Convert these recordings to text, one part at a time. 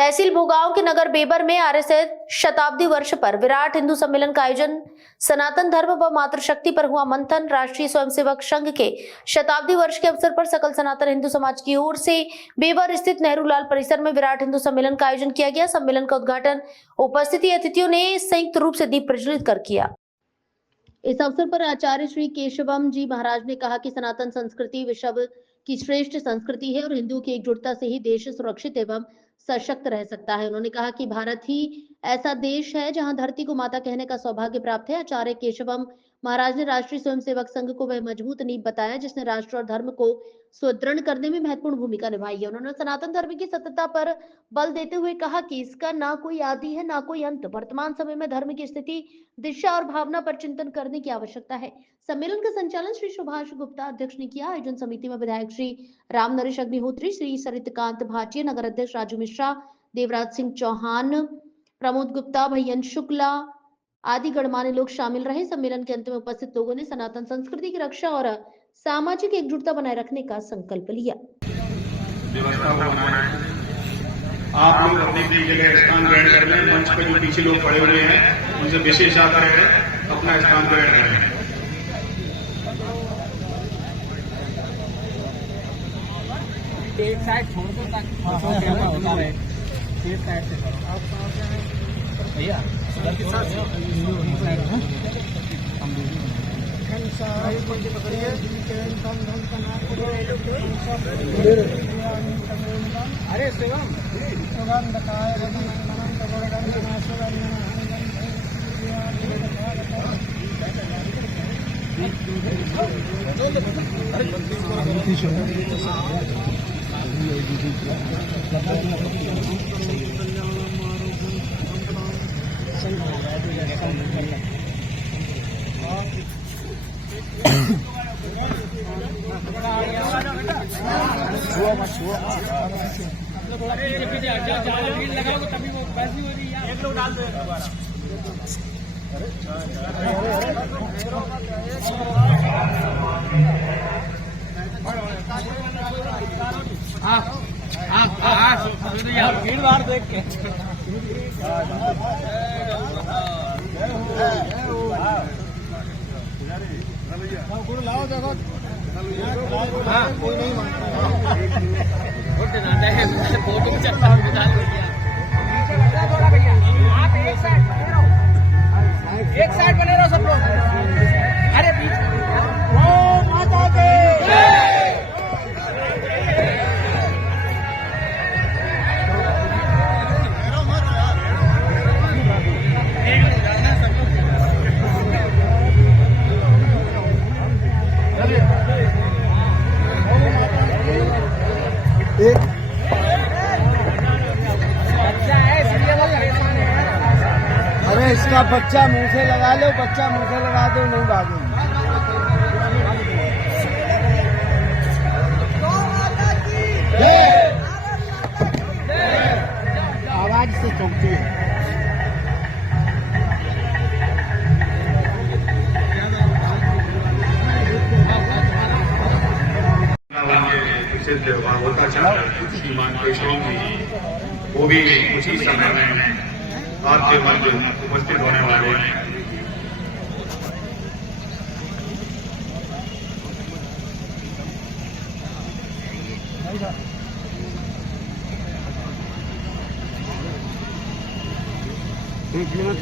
तहसील भोगांव के नगर बेबर में आरएसएस शताब्दी वर्ष पर विराट हिंदू सम्मेलन का आयोजन। सनातन धर्म व मातृशक्ति पर हुआ मंथन। राष्ट्रीय स्वयंसेवक संघ के शताब्दी वर्ष के अवसर पर सकल सनातन हिंदू समाज की ओर से बेबर स्थित नेहरू लाल परिसर में विराट हिंदू सम्मेलन का आयोजन किया गया। सम्मेलन का उद्घाटन उपस्थित अतिथियों ने संयुक्त रूप से दीप प्रज्वलित कर किया। इस अवसर पर आचार्य श्री केशवम जी महाराज ने कहा कि सनातन संस्कृति विश्व की श्रेष्ठ संस्कृति है और हिंदुओं की एकजुटता से ही देश सुरक्षित एवं सशक्त रह सकता है। उन्होंने कहा कि भारत ही ऐसा देश है जहां धरती को माता कहने का सौभाग्य प्राप्त है। आचार्य केशवम महाराज ने राष्ट्रीय स्वयंसेवक संघ को वह मजबूत नींव बताया जिसने राष्ट्र और धर्म को सुदृढ़ करने में महत्वपूर्ण भूमिका निभाई है। उन्होंने सनातन धर्म की सत्यता पर बल देते हुए कहा कि इसका ना कोई आदि है ना कोई अंत। वर्तमान समय में धर्म की स्थिति, दिशा और भावना पर चिंतन करने की आवश्यकता है। सम्मेलन का संचालन श्री सुभाष गुप्ता अध्यक्ष ने किया। आयोजन समिति में विधायक श्री राम नरेश अग्निहोत्री, श्री सरितकांत भाटिया, नगर अध्यक्ष राजू मिश्रा, देवराज सिंह चौहान, प्रमोद गुप्ता, भैयन शुक्ला आदि गणमान्य लोग शामिल रहे। सम्मेलन के अंत में उपस्थित लोगों ने सनातन संस्कृति की रक्षा और सामाजिक एकजुटता बनाए रखने का संकल्प लिया। आप लोग अपनी अपनी जगह स्थान ग्रहण कर लें। मंच पर जो पीछे लोग खड़े हुए हैं उनसे विशेष आग्रह है अपना स्थान ग्रहण करें। एक साइड छोड़ दो ताकि एक साइड से भैया अरे शिवम लगाओ तभी वो वैसी हो रही है। एक लोग डाल दो भीड़ भाड़ देख के लाओ देखो। हाँ कोई नहीं फोटो चलता भैया आप एक साइड बने रहो सब लोग। अरे बीच माता के अरे इसका बच्चा मुंह से लगा लो, बच्चा मुंह से लगा दो, नहीं भागेंगे। आवाज से चौंकती है। होता श्रीमान केशव जी वो भी उसी समय में आपके मंच उपस्थित होने वाले हैं। एक मिनट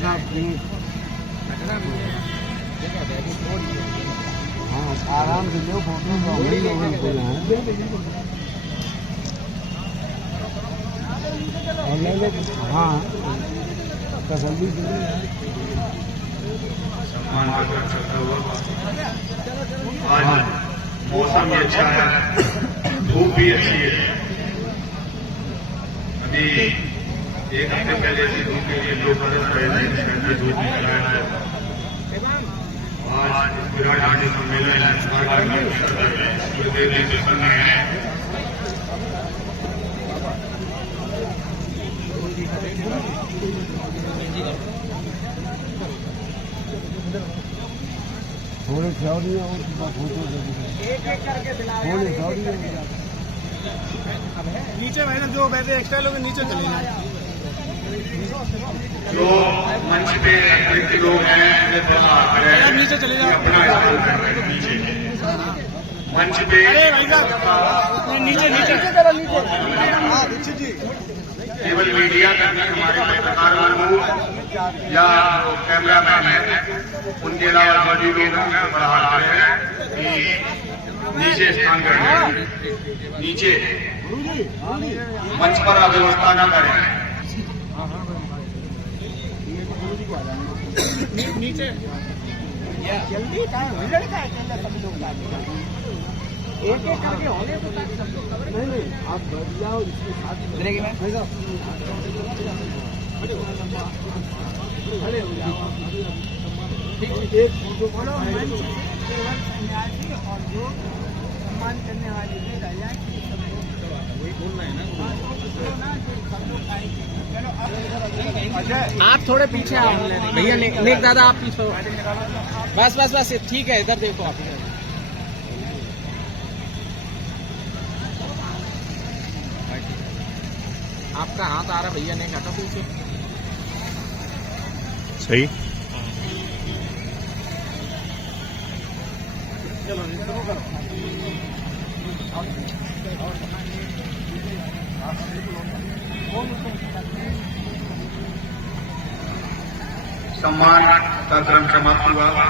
हाँ आराम से लो फोटो। हाँ तसल्ली आज मौसम भी अच्छा है, धूप भी अच्छी है। अभी एक हफ्ते पहले से धूप के लिए लोग बरस रहे थे, धूप निकला है। आज विराट हिंदू सम्मेलन गुरुदेव जी के संग है। थोड़े चौड़ी फोटो थोड़े चौड़ी नीचे भाई ना जो वैसे एक्स्ट्रा लोग नीचे चले जाए। जो मंच पे अतिरिक्त लोग हैं उन्हें थोड़ा आग्रह है नीचे चले जाओ। अपना स्थान ग्रहण करें नीचे मंच पे। अरे भाई साहब नीचे नीचे हाँ दीक्षित जी। केवल मीडिया कर्मी हमारे पत्रकार बंधु या जो कैमरा मैन है उनके अलावा जो भी लोग हैं बड़ा आग्रह है कि नीचे स्थान ग्रहण करें, नीचे मंच पर अव्यवस्था न करें। नीचे जल्दी टाइम लड़का है सब लोग एक एक करके होने तो सब लोग नहीं आप बढ़ जाओ इसके साथ मिलेगी मैं खड़े हो जाओ। एक फोटो बोलो मंच सन्यासी और जो सम्मान करने वाले लोग आ जाए बोलना है ना सब लोग आएंगे। आप थोड़े पीछे आओ भैया नेक दादा आप पीछे बस बस बस ठीक है इधर देखो आप आपका हाथ आ रहा भैया नेक हटो पीछे सही चलो शुरू करो। सम्मान का क्रम समाप्त हुआ।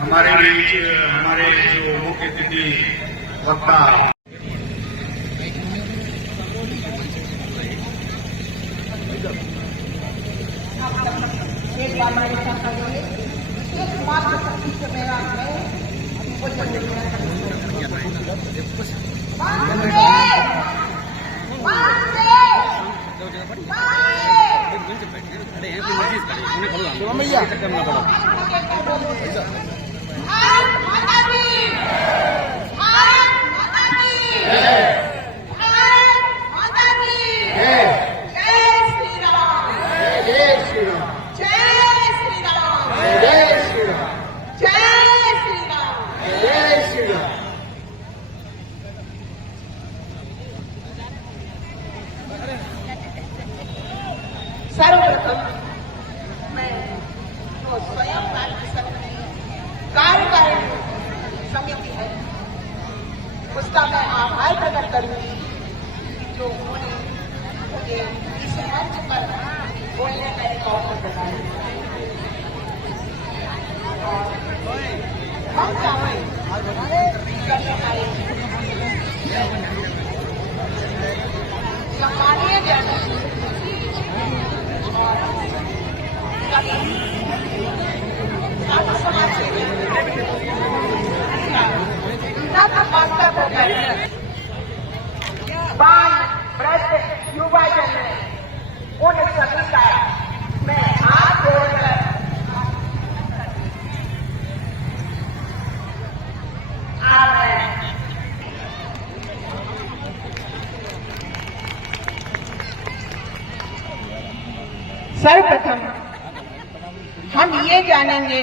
हमारे बीच हमारे जो मुख्य अतिथि वक्ता सर्वप्रथम मैं जो स्वयं कार्यकारिणी समिति है उसका मैं आभार प्रकट करूंगी जो उन्होंने मुझे इस मंच पर बोलने का एक अवसर बताया। हम करने आए सम्मानीय जन समाज सेवी बाल वृद्ध युवा जन उन सभी का मैं हाथ जोड़कर सर्वप्रथम हम ये जानेंगे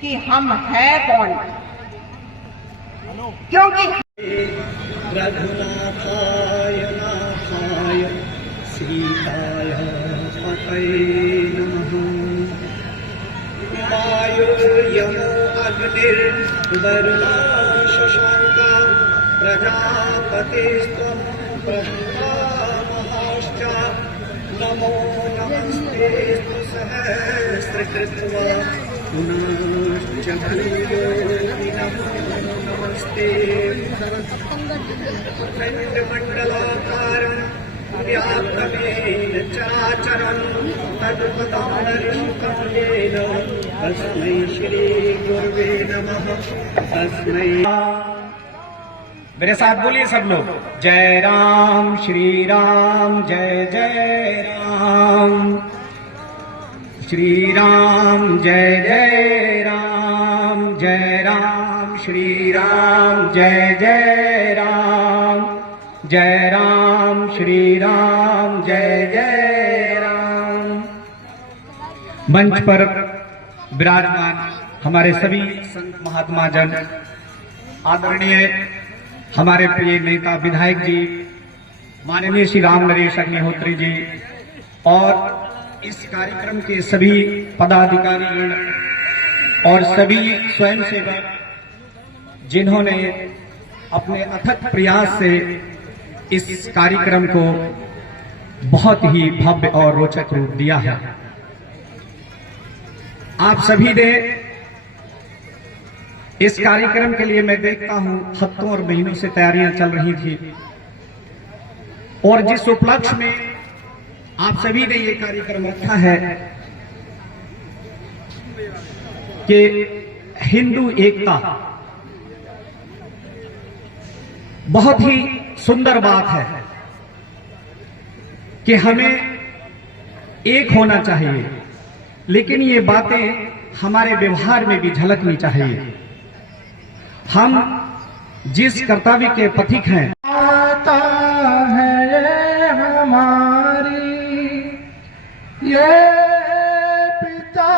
कि हम हैं कौन, क्योंकि रघुनाथाय नाथाय सीताय पतये नमः। वायुर्यमो अग्निर्वरुणः शशाङ्कः प्रजापतिस्त्वं ब्रह्मामहश्च। नमो नमस्तेस्तु सहस्रकृत्वा पुनश्च भूयोऽपि नमो नमस्ते। खण्डमण्डलाकारं व्याप्तमेन चाचरं तत्पदारविन्दं येन तस्मै श्रीगुरवे नमः। तस्मै मेरे साथ बोलिए सब लोग जय राम श्री राम जय जय राम श्री राम जय जय राम जय राम श्री राम जय जय राम जय राम श्री राम जय जय राम। मंच पर विराजमान हमारे सभी संत महात्मा जन, आदरणीय हमारे प्रिय नेता विधायक जी माननीय श्री राम नरेश अग्निहोत्री जी और इस कार्यक्रम के सभी पदाधिकारीगण और सभी स्वयंसेवक जिन्होंने अपने अथक प्रयास से इस कार्यक्रम को बहुत ही भव्य और रोचक रूप दिया है। आप सभी ने इस कार्यक्रम के लिए मैं देखता हूं हफ्तों और महीनों से तैयारियां चल रही थी और जिस उपलक्ष्य में आप सभी ने ये कार्यक्रम रखा है कि हिंदू एकता, बहुत ही सुंदर बात है कि हमें एक होना चाहिए, लेकिन ये बातें हमारे व्यवहार में भी झलकनी चाहिए। हम जिस कर्तव्य के पथिक हैं, आता है ये हमारी, ये पिता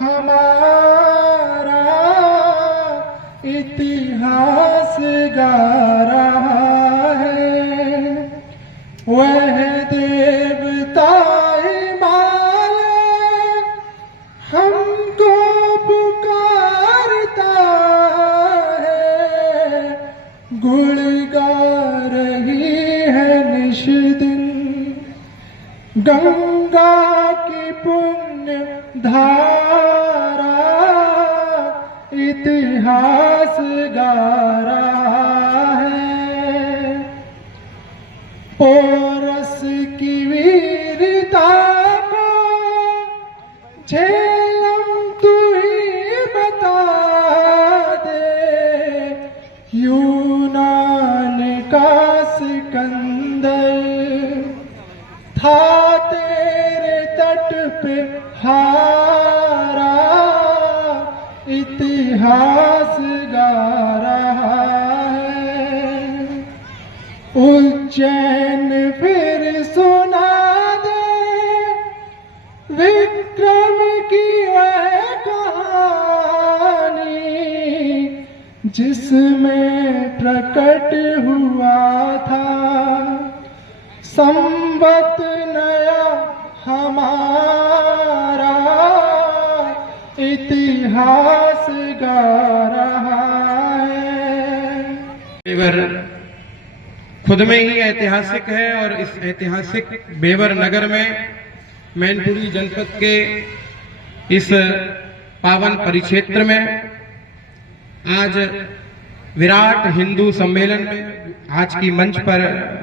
हमारा इतिहास गा रहा है। वह देवता हिमालय हमको पुकारता है, गुण गा रही है निश दिन गंगा की पुण्य धारा, इतिहास गा रहा है। पोरस की वीरता को झेलम तू ही बता दे, यूनान का सिकंदर था तेरे तट पे हारा, इतिहास गा रहा है। उज्जैन फिर सुना दे विक्रम की वह कहानी, जिसमें प्रकट हुआ था संवत नया हमारा, इतिहास गा रहा है। बेवर खुद में ही ऐतिहासिक है और इस ऐतिहासिक बेवर नगर में मैनपुरी जनपद के इस पावन परिक्षेत्र में आज विराट हिंदू सम्मेलन में आज की मंच पर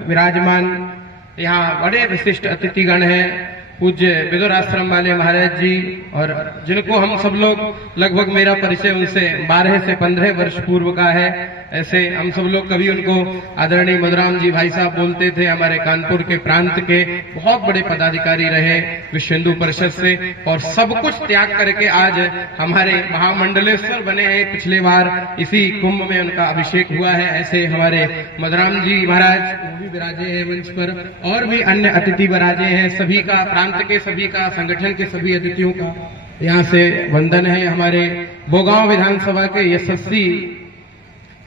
विराजमान यहाँ बड़े विशिष्ट अतिथिगण हैं, पूज्य विदुर आश्रम वाले महाराज जी, और जिनको हम सब लोग लगभग मेरा परिचय उनसे 12 से 15 वर्ष पूर्व का है। ऐसे हम सब लोग कभी उनको आदरणीय मधुराम जी भाई साहब बोलते थे, हमारे कानपुर के प्रांत के बहुत बड़े पदाधिकारी रहे विश्व हिंदू परिषद से, और सब कुछ त्याग करके आज हमारे महामंडलेश्वर बने हैं। पिछले बार इसी कुंभ में उनका अभिषेक हुआ है। ऐसे हमारे मधुराम जी महाराज वो भी विराजे हैं मंच पर, और भी अन्य अतिथि विराजे हैं। सभी का प्रांत के सभी का संगठन के सभी अतिथियों का यहाँ से वंदन है। हमारे बोगांव विधानसभा के यशस्वी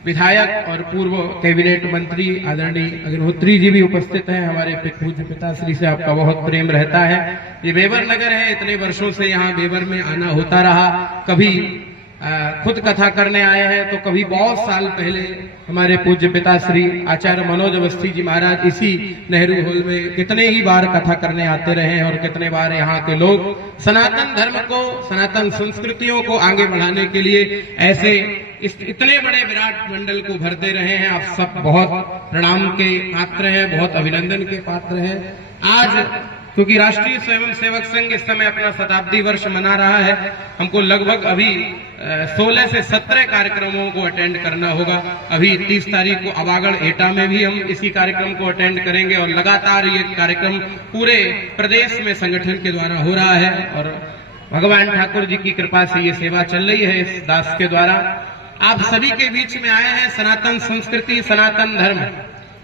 विधायक और पूर्व कैबिनेट मंत्री आदरणीय अग्निहोत्री जी भी उपस्थित हैं। हमारे पूज्य पिताश्री से आपका बहुत प्रेम रहता है। ये बेवर नगर है, इतने वर्षों से यहाँ बेवर में आना होता रहा। कभी खुद कथा करने आए हैं तो कभी बहुत साल पहले हमारे पूज्य पिताश्री आचार्य मनोज अवस्थी जी महाराज इसी नेहरू हॉल में कितने ही बार कथा करने आते रहे हैं, और कितने बार यहाँ के लोग सनातन धर्म को, सनातन संस्कृतियों को आगे बढ़ाने के लिए ऐसे इस इतने बड़े विराट मंडल को भरते रहे हैं। आप सब बहुत प्रणाम के पात्र हैं, बहुत अभिनंदन के पात्र हैं। आज क्योंकि राष्ट्रीय स्वयंसेवक संघ इस समय अपना शताब्दी वर्ष मना रहा है, हमको लगभग अभी 16 से 17 कार्यक्रमों को अटेंड करना होगा। अभी 30 तारीख को अवागढ़ एटा में भी हम इसी कार्यक्रम को अटेंड करेंगे, और लगातार ये कार्यक्रम पूरे प्रदेश में संगठन के द्वारा हो रहा है, और भगवान ठाकुर जी की कृपा से ये सेवा चल रही है इस दास के द्वारा। आप सभी के बीच में आए हैं सनातन संस्कृति, सनातन धर्म।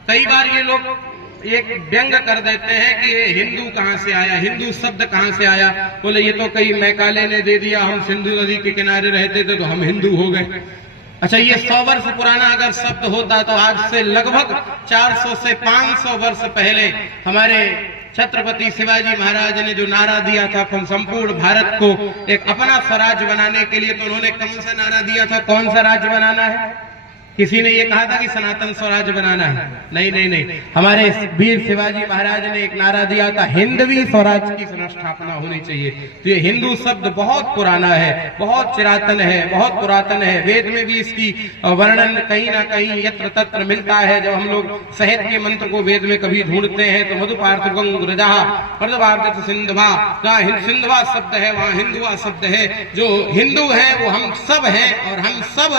कई बार ये लोग एक व्यंग कर देते हैं कि ये हिंदू कहां से आया, हिंदू शब्द कहां से आया। बोले ये तो कई मैकाले ने दे दिया, हम सिंधु नदी के किनारे रहते थे तो हम हिंदू हो गए। अच्छा, ये 100 वर्ष पुराना अगर शब्द होता तो आज से लगभग 400 से 500 वर्ष पहले हमारे छत्रपति शिवाजी महाराज ने जो नारा दिया था संपूर्ण भारत को एक अपना स्वराज्य बनाने के लिए, तो उन्होंने कौन सा नारा दिया था? कौन सा राज्य बनाना है? किसी ने ये कहा था कि सनातन स्वराज्य बनाना है? नहीं नहीं नहीं, हमारे वीर शिवाजी महाराज ने एक नारा दिया था, हिंदवी स्वराज्य की स्थापना होनी चाहिए। तो ये हिंदू शब्द बहुत पुराना है, बहुत चिरातन है, बहुत पुरातन है। वेद में भी इसकी वर्णन कहीं ना कहीं यत्र तत्र मिलता है। जब हम लोग शहद के मंत्र को वेद में कभी ढूंढते हैं तो मधुपार्थ गंगा मर्दभारत सिंधवा, जहाँ सिंधवा शब्द है वहाँ हिंदुआ शब्द है। जो हिंदू है वो हम सब हैं और हम सब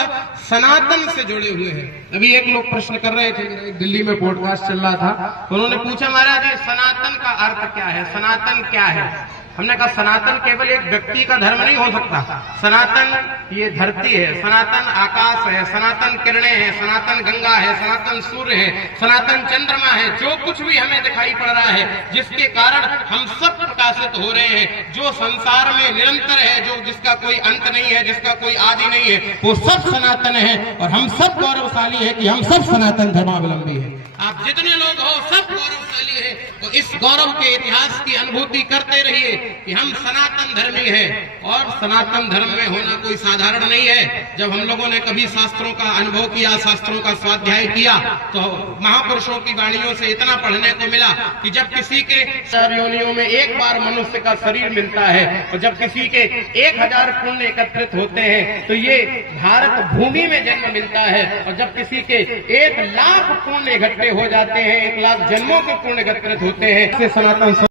सनातन से जुड़े हुए हैं। अभी एक लोग प्रश्न कर रहे थे, दिल्ली में पॉडकास्ट चल रहा था, उन्होंने पूछा महाराज ये सनातन का अर्थ क्या है, सनातन क्या है? हमने कहा सनातन केवल एक व्यक्ति का धर्म नहीं हो सकता। सनातन ये धरती है, सनातन आकाश है, सनातन किरणें हैं, सनातन गंगा है, सनातन सूर्य है, सनातन चंद्रमा है। जो कुछ भी हमें दिखाई पड़ रहा है, जिसके कारण हम सब प्रकाशित हो रहे हैं, जो संसार में निरंतर है, जो जिसका कोई अंत नहीं है, जिसका कोई आदि नहीं है, वो सब सनातन है। और हम सब गौरवशाली है कि हम सब सनातन धर्मावलंबी है। आप जितने लोग हो सब गौरवशाली है। तो इस गौरव के इतिहास की अनुभूति करते रहिए कि हम सनातन धर्मी हैं। और सनातन धर्म में होना कोई साधारण नहीं है। जब हम लोगों ने कभी शास्त्रों का अनुभव किया, शास्त्रों का स्वाध्याय किया, तो महापुरुषों की वाणियों से इतना पढ़ने को मिला कि जब किसी के 4 योनियों में एक बार मनुष्य का शरीर मिलता है और जब किसी के 1000 पुण्य एकत्रित होते हैं तो ये भारत भूमि में जन्म मिलता है। और जब किसी के 1 लाख पुण्य इकट्ठे हो जाते हैं, 1 लाख जन्मों के पुण्य एकत्रित होते हैं, सनातन